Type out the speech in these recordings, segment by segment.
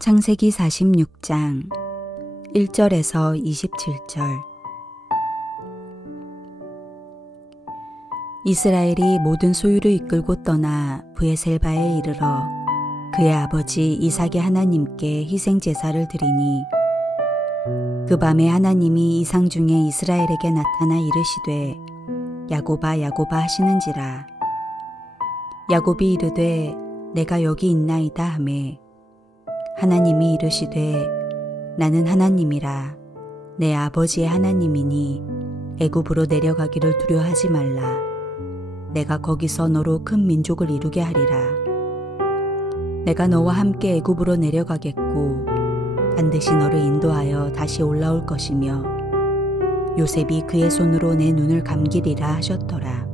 창세기 46장 1절에서 27절. 이스라엘이 모든 소유를 이끌고 떠나 브에셀바에 이르러 그의 아버지 이삭의 하나님께 희생제사를 드리니, 그 밤에 하나님이 이상 중에 이스라엘에게 나타나 이르시되 야곱아 야곱아 하시는지라. 야곱이 이르되 내가 여기 있나이다 하매, 하나님이 이르시되 나는 하나님이라. 내 아버지의 하나님이니 애굽으로 내려가기를 두려워하지 말라. 내가 거기서 너로 큰 민족을 이루게 하리라. 내가 너와 함께 애굽으로 내려가겠고 반드시 너를 인도하여 다시 올라올 것이며 요셉이 그의 손으로 내 눈을 감기리라 하셨더라.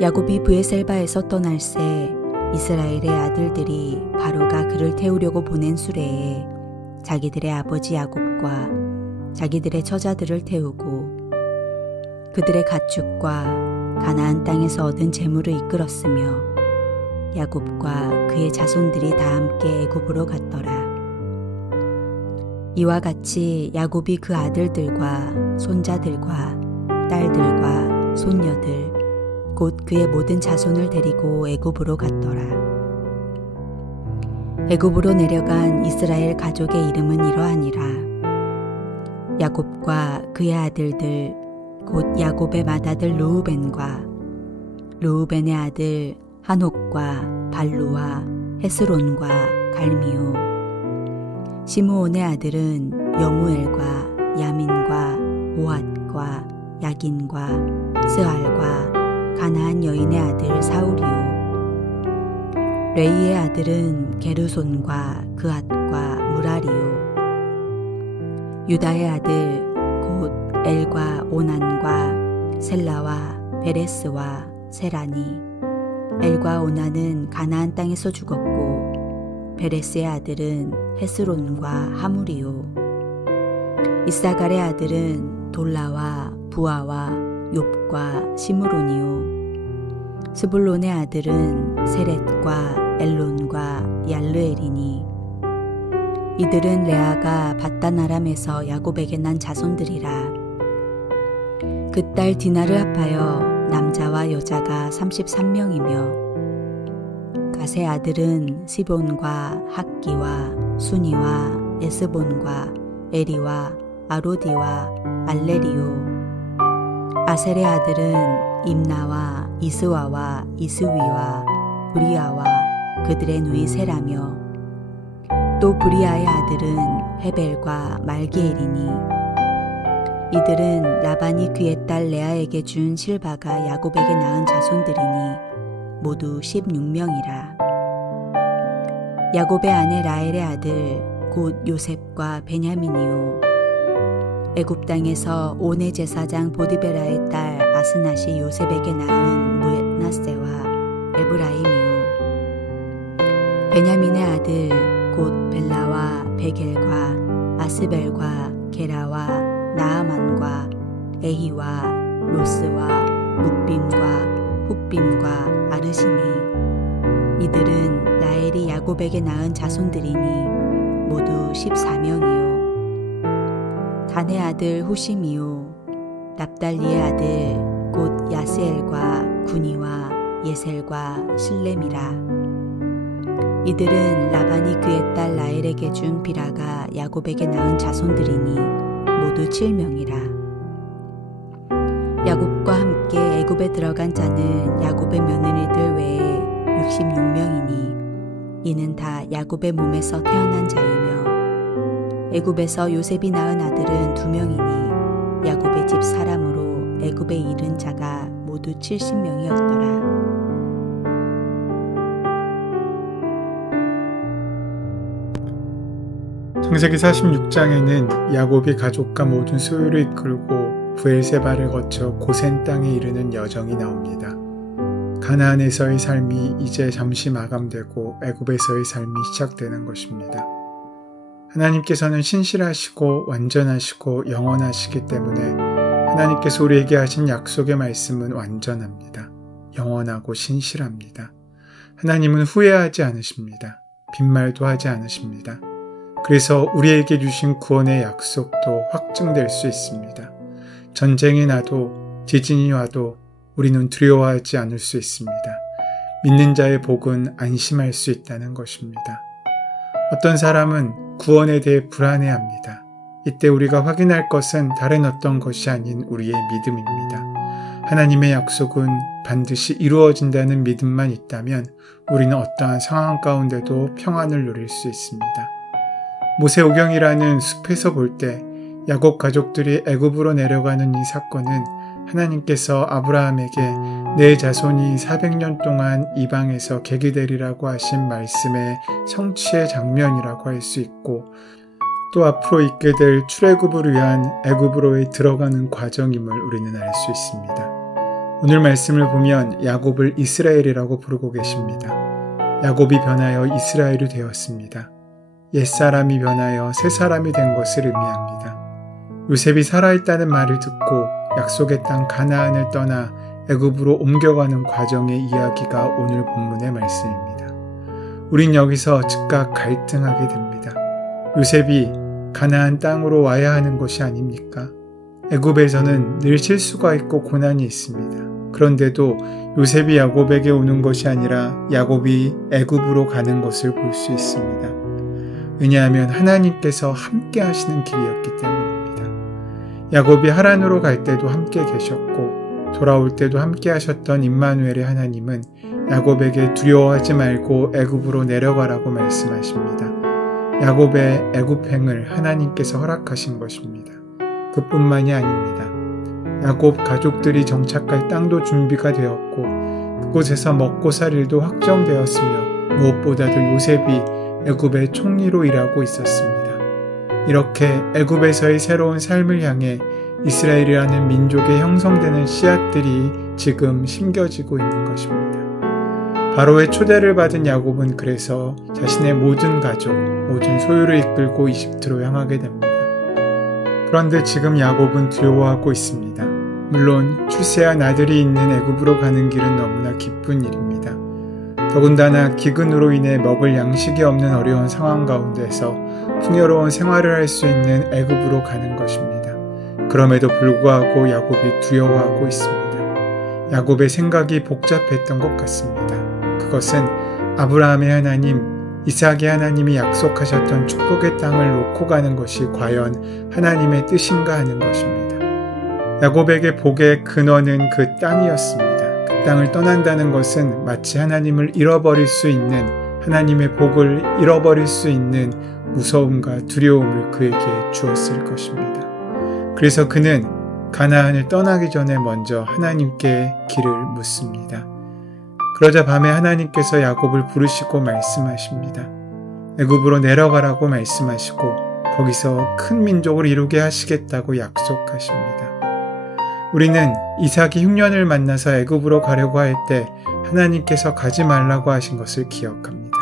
야곱이 브에셀바에서 떠날새 이스라엘의 아들들이 바로가 그를 태우려고 보낸 수레에 자기들의 아버지 야곱과 자기들의 처자들을 태우고 그들의 가축과 가나안 땅에서 얻은 재물을 이끌었으며 야곱과 그의 자손들이 다 함께 애굽으로 갔더라. 이와 같이 야곱이 그 아들들과 손자들과 딸들과 손녀들 곧 그의 모든 자손을 데리고 애굽으로 갔더라. 애굽으로 내려간 이스라엘 가족의 이름은 이러하니라. 야곱과 그의 아들들 곧 야곱의 맏아들 르우벤과 르우벤의 아들 한옥과 발루와 헤스론과 갈미오. 시므온의 아들은 여무엘과 야민과 오핫과 야긴과 스알과 가나안 여인의 아들 사울이요. 레이의 아들은 게르손과 그앗과 무라리요. 유다의 아들 곧 엘과 오난과 셀라와 베레스와 세라니. 엘과 오난은 가나안 땅에서 죽었고 베레스의 아들은 헤스론과 하물이요. 이사갈의 아들은 돌라와 부아와 욥과 시므론이요. 스불론의 아들은 세렛과 엘론과 얄르엘이니. 이들은 레아가 밧단 아람에서 야곱에게 난 자손들이라. 그 딸 디나를 합하여 남자와 여자가 33명이며 갓의 아들은 시본과 학기와 순이와 에스본과 에리와 아로디와 알레리요. 아셀의 아들은 임나와 이스와와 이스위와 브리아와 그들의 누이 세라며 또 브리아의 아들은 헤벨과 말기엘이니. 이들은 라반이 그의 딸 레아에게 준 실바가 야곱에게 낳은 자손들이니 모두 16명이라. 야곱의 아내 라헬의 아들 곧 요셉과 베냐민이요. 애굽 땅에서 오네 제사장 보디베라의 딸 아스낫이 요셉에게 낳은 무엣나세와 에브라임이요. 베냐민의 아들 곧 벨라와 베겔과 아스벨과 게라와 나아만과 에히와 로스와 묵빔과 훗빔과 아르시니. 이들은 라헬이 야곱에게 낳은 자손들이니 모두 14명이요. 단의 아들 후심이요. 납달리의 아들 곧 야스엘과 구니와 예셀과 실렘이라. 이들은 라반이 그의 딸 라헬에게 준 비라가 야곱에게 낳은 자손들이니 모두 7명이라. 야곱과 함께 애굽에 들어간 자는 야곱의 며느리들 외에 66명이니 이는 다 야곱의 몸에서 태어난 자이며 애굽에서 요셉이 낳은 아들은 2명이니 야곱의 집 사람으로 애굽에 이른 자가 모두 70명이었더라. 창세기 46장에는 야곱이 가족과 모든 소유를 이끌고 브엘세바를 거쳐 고센 땅에 이르는 여정이 나옵니다. 가나안에서의 삶이 이제 잠시 마감되고 애굽에서의 삶이 시작되는 것입니다. 하나님께서는 신실하시고 완전하시고 영원하시기 때문에 하나님께서 우리에게 하신 약속의 말씀은 완전합니다. 영원하고 신실합니다. 하나님은 후회하지 않으십니다. 빈말도 하지 않으십니다. 그래서 우리에게 주신 구원의 약속도 확증될 수 있습니다. 전쟁이 나도 지진이 와도 우리는 두려워하지 않을 수 있습니다. 믿는 자의 복은 안심할 수 있다는 것입니다. 어떤 사람은 구원에 대해 불안해합니다. 이때 우리가 확인할 것은 다른 어떤 것이 아닌 우리의 믿음입니다. 하나님의 약속은 반드시 이루어진다는 믿음만 있다면 우리는 어떠한 상황 가운데도 평안을 누릴 수 있습니다. 모세오경이라는 숲에서 볼 때 야곱 가족들이 애굽으로 내려가는 이 사건은 하나님께서 아브라함에게 내 자손이 400년 동안 이방에서 개게 되리라고 하신 말씀의 성취의 장면이라고 할 수 있고, 또 앞으로 있게 될 출애굽을 위한 애굽으로의 들어가는 과정임을 우리는 알 수 있습니다. 오늘 말씀을 보면 야곱을 이스라엘이라고 부르고 계십니다. 야곱이 변하여 이스라엘이 되었습니다. 옛사람이 변하여 새사람이 된 것을 의미합니다. 요셉이 살아있다는 말을 듣고 약속의 땅 가나안을 떠나 애굽으로 옮겨가는 과정의 이야기가 오늘 본문의 말씀입니다. 우린 여기서 즉각 갈등하게 됩니다. 요셉이 가나안 땅으로 와야 하는 것이 아닙니까? 애굽에서는 늘 실수가 있고 고난이 있습니다. 그런데도 요셉이 야곱에게 오는 것이 아니라 야곱이 애굽으로 가는 것을 볼 수 있습니다. 왜냐하면 하나님께서 함께 하시는 길이었기 때문입니다. 야곱이 하란으로 갈 때도 함께 계셨고 돌아올 때도 함께 하셨던 임마누엘의 하나님은 야곱에게 두려워하지 말고 애굽으로 내려가라고 말씀하십니다. 야곱의 애굽행을 하나님께서 허락하신 것입니다. 그뿐만이 아닙니다. 야곱 가족들이 정착할 땅도 준비가 되었고 그곳에서 먹고 살 일도 확정되었으며 무엇보다도 요셉이 애굽의 총리로 일하고 있었습니다. 이렇게 애굽에서의 새로운 삶을 향해 이스라엘이라는 민족에 형성되는 씨앗들이 지금 심겨지고 있는 것입니다. 바로의 초대를 받은 야곱은 그래서 자신의 모든 가족, 모든 소유를 이끌고 이집트로 향하게 됩니다. 그런데 지금 야곱은 두려워하고 있습니다. 물론 출세한 아들이 있는 애굽으로 가는 길은 너무나 기쁜 일입니다. 더군다나 기근으로 인해 먹을 양식이 없는 어려운 상황 가운데서 풍요로운 생활을 할 수 있는 애굽으로 가는 것입니다. 그럼에도 불구하고 야곱이 두려워하고 있습니다. 야곱의 생각이 복잡했던 것 같습니다. 그것은 아브라함의 하나님, 이삭의 하나님이 약속하셨던 축복의 땅을 놓고 가는 것이 과연 하나님의 뜻인가 하는 것입니다. 야곱에게 복의 근원은 그 땅이었습니다. 그 땅을 떠난다는 것은 마치 하나님을 잃어버릴 수 있는, 하나님의 복을 잃어버릴 수 있는 무서움과 두려움을 그에게 주었을 것입니다. 그래서 그는 가나안을 떠나기 전에 먼저 하나님께 길을 묻습니다. 그러자 밤에 하나님께서 야곱을 부르시고 말씀하십니다. 애굽으로 내려가라고 말씀하시고 거기서 큰 민족을 이루게 하시겠다고 약속하십니다. 우리는 이삭이 흉년을 만나서 애굽으로 가려고 할 때 하나님께서 가지 말라고 하신 것을 기억합니다.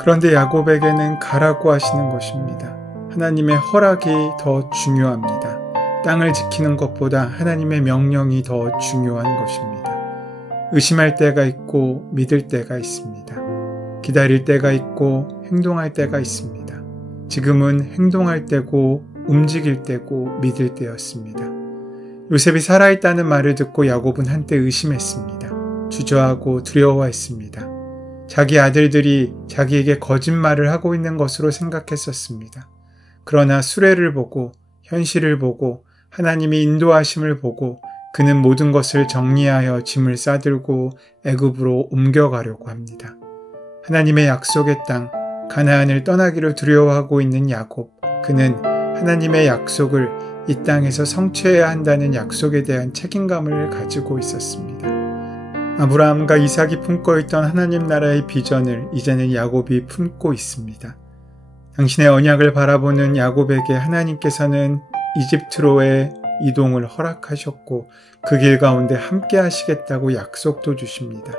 그런데 야곱에게는 가라고 하시는 것입니다. 하나님의 허락이 더 중요합니다. 땅을 지키는 것보다 하나님의 명령이 더 중요한 것입니다. 의심할 때가 있고 믿을 때가 있습니다. 기다릴 때가 있고 행동할 때가 있습니다. 지금은 행동할 때고 움직일 때고 믿을 때였습니다. 요셉이 살아있다는 말을 듣고 야곱은 한때 의심했습니다. 주저하고 두려워했습니다. 자기 아들들이 자기에게 거짓말을 하고 있는 것으로 생각했었습니다. 그러나 수레를 보고 현실을 보고 하나님이 인도하심을 보고 그는 모든 것을 정리하여 짐을 싸들고 애굽으로 옮겨가려고 합니다. 하나님의 약속의 땅 가나안을 떠나기를 두려워하고 있는 야곱, 그는 하나님의 약속을 이 땅에서 성취해야 한다는 약속에 대한 책임감을 가지고 있었습니다. 아브라함과 이삭이 품고 있던 하나님 나라의 비전을 이제는 야곱이 품고 있습니다. 당신의 언약을 바라보는 야곱에게 하나님께서는 이집트로의 이동을 허락하셨고 그 길 가운데 함께 하시겠다고 약속도 주십니다.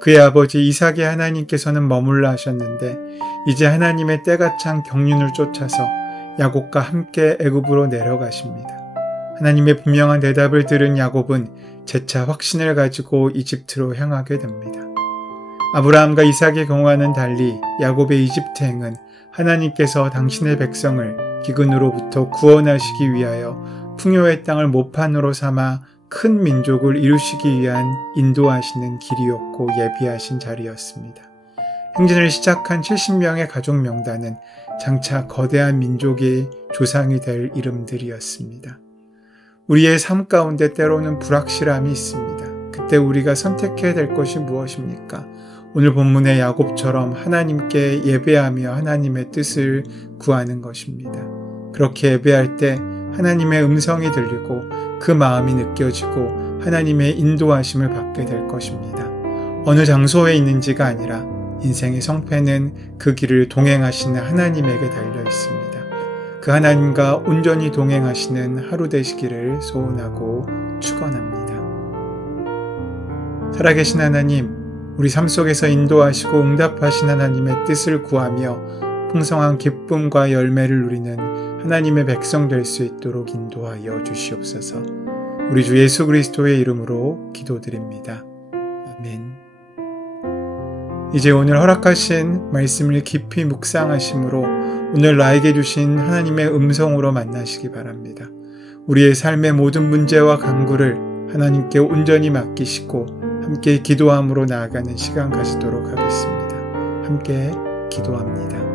그의 아버지 이삭의 하나님께서는 머물러 하셨는데 이제 하나님의 때가 찬 경륜을 쫓아서 야곱과 함께 애굽으로 내려가십니다. 하나님의 분명한 대답을 들은 야곱은 재차 확신을 가지고 이집트로 향하게 됩니다. 아브라함과 이삭의 경우와는 달리 야곱의 이집트행은 하나님께서 당신의 백성을 기근으로부터 구원하시기 위하여 풍요의 땅을 모판으로 삼아 큰 민족을 이루시기 위한 인도하시는 길이었고 예비하신 자리였습니다. 행진을 시작한 70명의 가족 명단은 장차 거대한 민족의 조상이 될 이름들이었습니다. 우리의 삶 가운데 때로는 불확실함이 있습니다. 그때 우리가 선택해야 될 것이 무엇입니까? 오늘 본문의 야곱처럼 하나님께 예배하며 하나님의 뜻을 구하는 것입니다. 그렇게 예배할 때 하나님의 음성이 들리고 그 마음이 느껴지고 하나님의 인도하심을 받게 될 것입니다. 어느 장소에 있는지가 아니라 인생의 성패는 그 길을 동행하시는 하나님에게 달려 있습니다. 그 하나님과 온전히 동행하시는 하루 되시기를 소원하고 축원합니다. 살아계신 하나님, 우리 삶 속에서 인도하시고 응답하신 하나님의 뜻을 구하며 풍성한 기쁨과 열매를 누리는 하나님의 백성 될 수 있도록 인도하여 주시옵소서. 우리 주 예수 그리스도의 이름으로 기도드립니다. 아멘. 이제 오늘 허락하신 말씀을 깊이 묵상하심으로 오늘 나에게 주신 하나님의 음성으로 만나시기 바랍니다. 우리의 삶의 모든 문제와 간구를 하나님께 온전히 맡기시고 함께 기도함으로 나아가는 시간 가지도록 하겠습니다. 함께 기도합니다.